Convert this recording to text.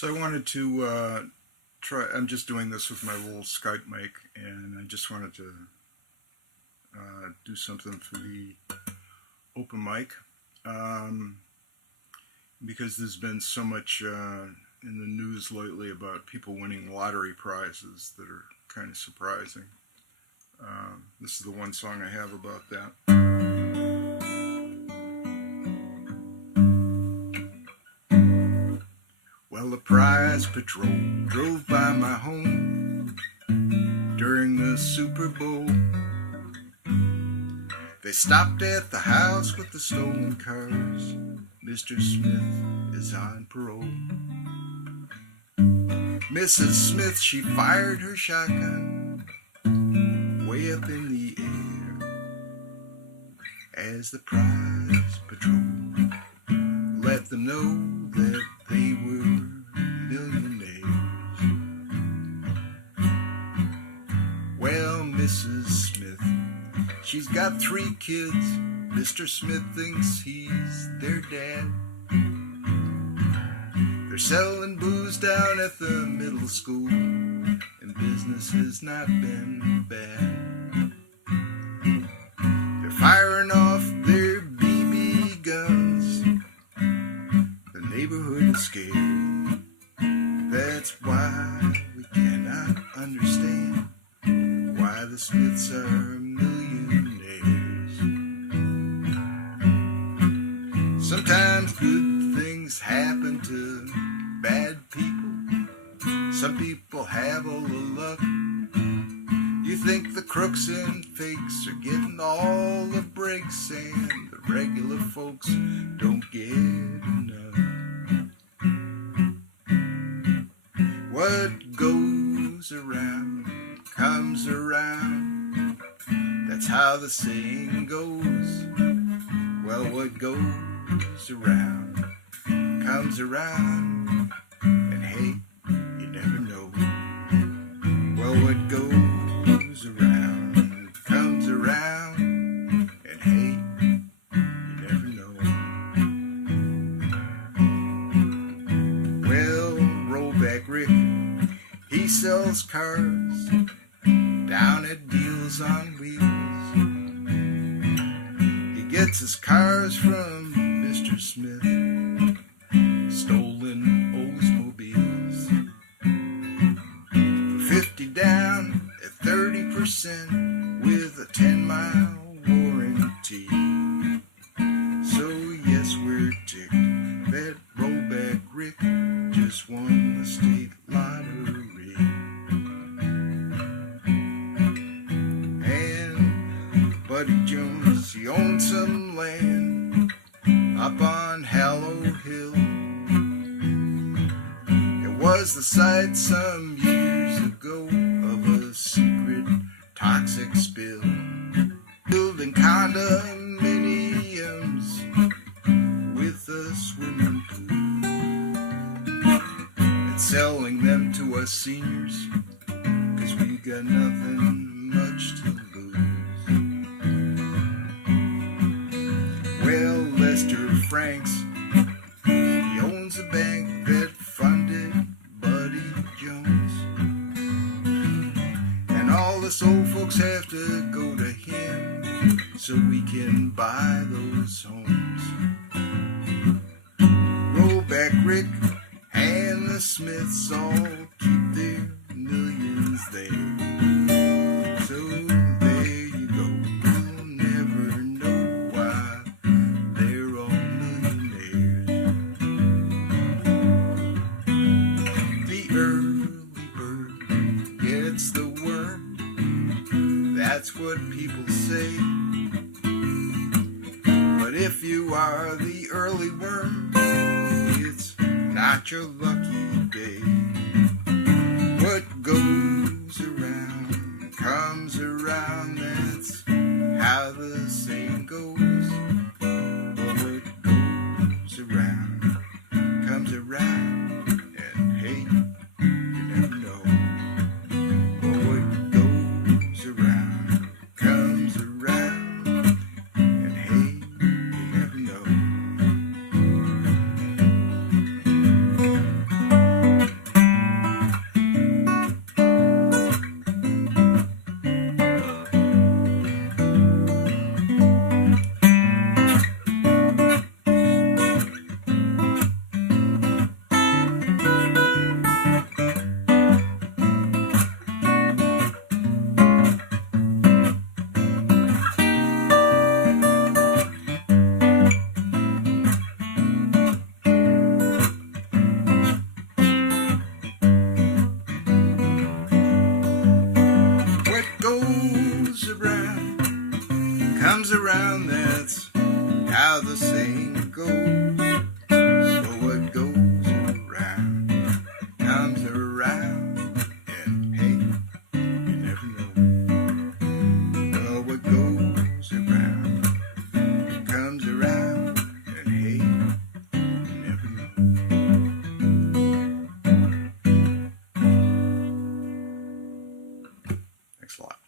So I wanted to try. I'm just doing this with my little Skype mic, and I just wanted to do something for the open mic because there's been so much in the news lately about people winning lottery prizes that are kind of surprising. This is the one song I have about that. Well, the prize patrol drove by my home during the Super Bowl. They stopped at the house with the stolen cars. Mr. Smith is on parole. Mrs. Smith, she fired her shotgun way up in the air as the prize patrol let them know that they were millionaires. Well, Mrs. Smith, she's got 3 kids. Mr. Smith thinks he's their dad. They're selling booze down at the middle school, and business has not been bad. They're firing off their BB guns. The neighborhood is scared. That's why we cannot understand why the Smiths are millionaires. Sometimes good things happen to bad people. Some people have all the luck. You think the crooks and fakes are getting all the breaks, and the regular folks don't get enough. What goes around comes around. That's how the saying goes. Well, what goes around comes around, and hey, you never know. Well, what goes around comes around, and hey, you never know. Well, Rollback Rick, he sells cars down at Deals on Wheels. He gets his cars from Mr. Smith, stolen Oldsmobiles. For 50 down at 30% with a 10-mile warranty. So yes, we're ticked that Rollback Rick just won the state lottery. And Buddy Jones, he owns some land up on Hallow Hill. It was the site some years ago of a secret toxic spill, building condominiums with a swimming pool and selling them to us seniors, 'cause we got nothing much to lose. Well, Lester Franks, he owns a bank that funded Buddy Jones, and all us old folks have to go to him so we can buy those homes. Rollback Rick and the Smiths all keep their millions there. So there you go. We'll never know why they're all millionaires. The early bird gets the worm. That's what people say. But if you are the early worm, it's not your lucky day. What goes around comes around. That's how the saying goes. But what goes around comes around, and hey, you never know. But what goes around comes around, and hey, you never know. goes around, that's how the saying goes. But what goes around comes around, and hey, you never know. Well, what goes around comes around, and hey, you never know. Thanks a lot.